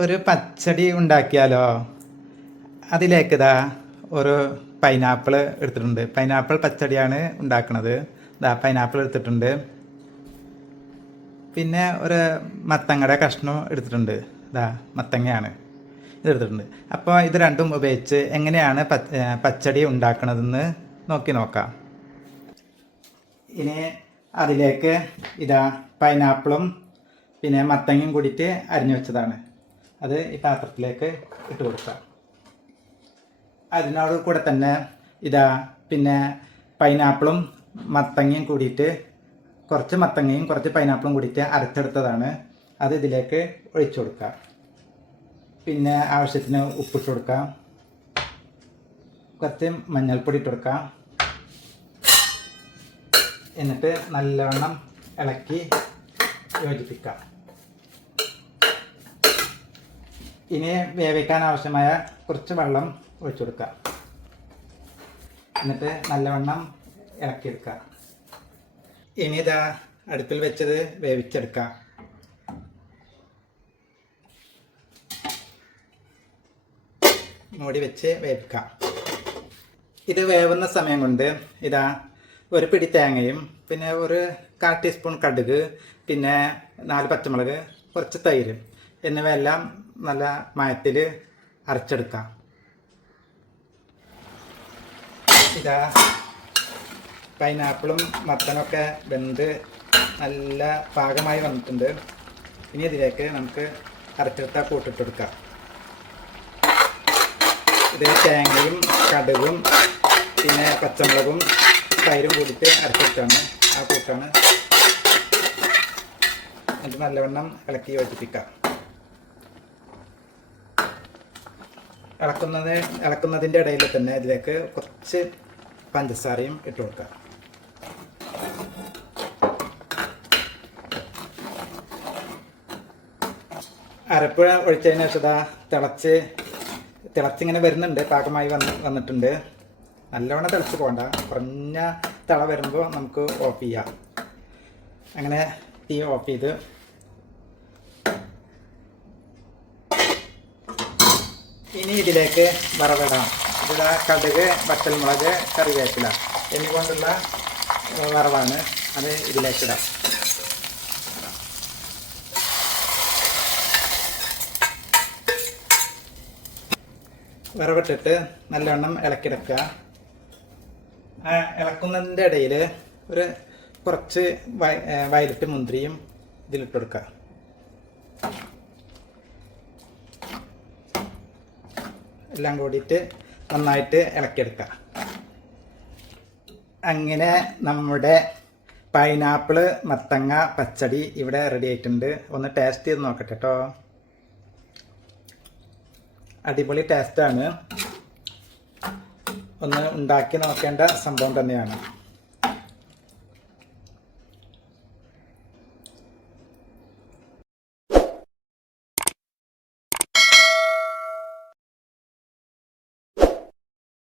ഒരു പച്ചടി ഉണ്ടാക്കിയാലോ? അതിലേക്ക് ഇതാ ഒരു പൈനാപ്പിൾ എടുത്തിട്ടുണ്ട്. പൈനാപ്പിൾ പച്ചടിയാണ് ഉണ്ടാക്കുന്നത്. ഇതാ പൈനാപ്പിൾ എടുത്തിട്ടുണ്ട്. പിന്നെ ഒരു മത്തങ്ങയുടെ കഷ്ണം എടുത്തിട്ടുണ്ട്. ഇതാ മത്തങ്ങയാണ് ഇതെടുത്തിട്ടുണ്ട്. അപ്പോൾ ഇത് രണ്ടും ഉപയോഗിച്ച് എങ്ങനെയാണ് പച്ചടി ഉണ്ടാക്കണതെന്ന് നോക്കാം. ഇനി അതിലേക്ക് ഇതാ പൈനാപ്പിളും പിന്നെ മത്തങ്ങയും കൂടിയിട്ട് അരിഞ്ഞു വെച്ചതാണ്. അത് ഈ പാത്രത്തിലേക്ക് ഇട്ട് കൊടുക്കാം. അതിനോട് കൂടെ തന്നെ ഇതാ പിന്നെ പൈനാപ്പിളും മത്തങ്ങയും കൂടിയിട്ട് കുറച്ച് മത്തങ്ങയും കുറച്ച് പൈനാപ്പിളും കൂടിയിട്ട് അരച്ചെടുത്തതാണ്. അത് ഇതിലേക്ക് ഒഴിച്ചു കൊടുക്കാം. പിന്നെ ആവശ്യത്തിന് ഉപ്പിട്ട് കൊടുക്കാം. കുറച്ച് മഞ്ഞൾപ്പൊടി ഇട്ട് കൊടുക്കാം. എന്നിട്ട് നല്ലവണ്ണം ഇളക്കി യോജിപ്പിക്കാം. ഇനി വേവിക്കാൻ ആവശ്യമായ കുറച്ച് വെള്ളം ഒഴിച്ചു കൊടുക്കാം. എന്നിട്ട് നല്ലവണ്ണം ഇളക്കിയെടുക്കാം. ഇനി ഇതാ അടുപ്പിൽ വെച്ചത് വേവിച്ചെടുക്കാം. മൂടി വെച്ച് വേവിക്കാം. ഇത് വേവുന്ന സമയം കൊണ്ട് ഇതാ ഒരു പിടി തേങ്ങയും പിന്നെ ഒരു 1/4 ടീസ്പൂൺ കടുക് പിന്നെ 4 പച്ചമുളക് കുറച്ച് തൈര് എന്നിവയെല്ലാം നല്ല മയത്തിൽ അരച്ചെടുക്കാം. ഇതാ പൈനാപ്പിളും മത്തനൊക്കെ വെന്ത് നല്ല പാകമായി വന്നിട്ടുണ്ട്. ഇനി ഇതിലേക്ക് നമുക്ക് അരച്ചെടുത്ത കൂട്ടിട്ടെടുക്കാം. ഇത് തേങ്ങയും കടുകും പിന്നെ പച്ചമുളകും തൈരും കൂടിയിട്ട് അരച്ചെടുത്താണ് ആ കൂട്ടാണ്. എന്നിട്ട് നല്ലവണ്ണം ഇളക്കി യോജിപ്പിക്കാം. ഇളക്കുന്നതിൻ്റെ ഇടയിൽ തന്നെ ഇതിലേക്ക് കുറച്ച് പഞ്ചസാരയും ഇട്ട് കൊടുക്കാം. അരപ്പ് ഒഴിച്ചതിന് ശേഷം തിളച്ചിങ്ങനെ വരുന്നുണ്ട്. പാകമായി വന്നിട്ടുണ്ട്. നല്ലവണ്ണം തിളച്ച് പോകണ്ട. കുറഞ്ഞ തിള വരുമ്പോൾ നമുക്ക് ഓഫ് ചെയ്യാം. അങ്ങനെ തീ ഓഫ് ചെയ്ത് ഇനി ഇതിലേക്ക് വറവിടാം. ഇത് കടുക്, വറ്റൽമുളക്, കറിവേപ്പില എന്നിവകൊണ്ടുള്ള വറവാണ്. അത് ഇതിലേക്കിടാം. വറവിട്ടിട്ട് നല്ലവണ്ണം ഇളക്കിയെടുക്കുക. ഇളക്കുന്നതിൻ്റെ ഇടയിൽ ഒരു കുറച്ച് വയലറ്റ് മുന്തിരിയും ഇതിലിട്ടെടുക്കുക. എല്ലാം കൂടിയിട്ട് നന്നായിട്ട് ഇളക്കിയെടുക്കുക. അങ്ങനെ നമ്മുടെ പൈനാപ്പിള് മത്തങ്ങ പച്ചടി ഇവിടെ റെഡി ആയിട്ടുണ്ട്. ഒന്ന് ടേസ്റ്റ് ചെയ്ത് നോക്കട്ടെ കേട്ടോ. അടിപൊളി ടേസ്റ്റാണ്. ഒന്ന് ഉണ്ടാക്കി നോക്കേണ്ട സംഭവം തന്നെയാണ്.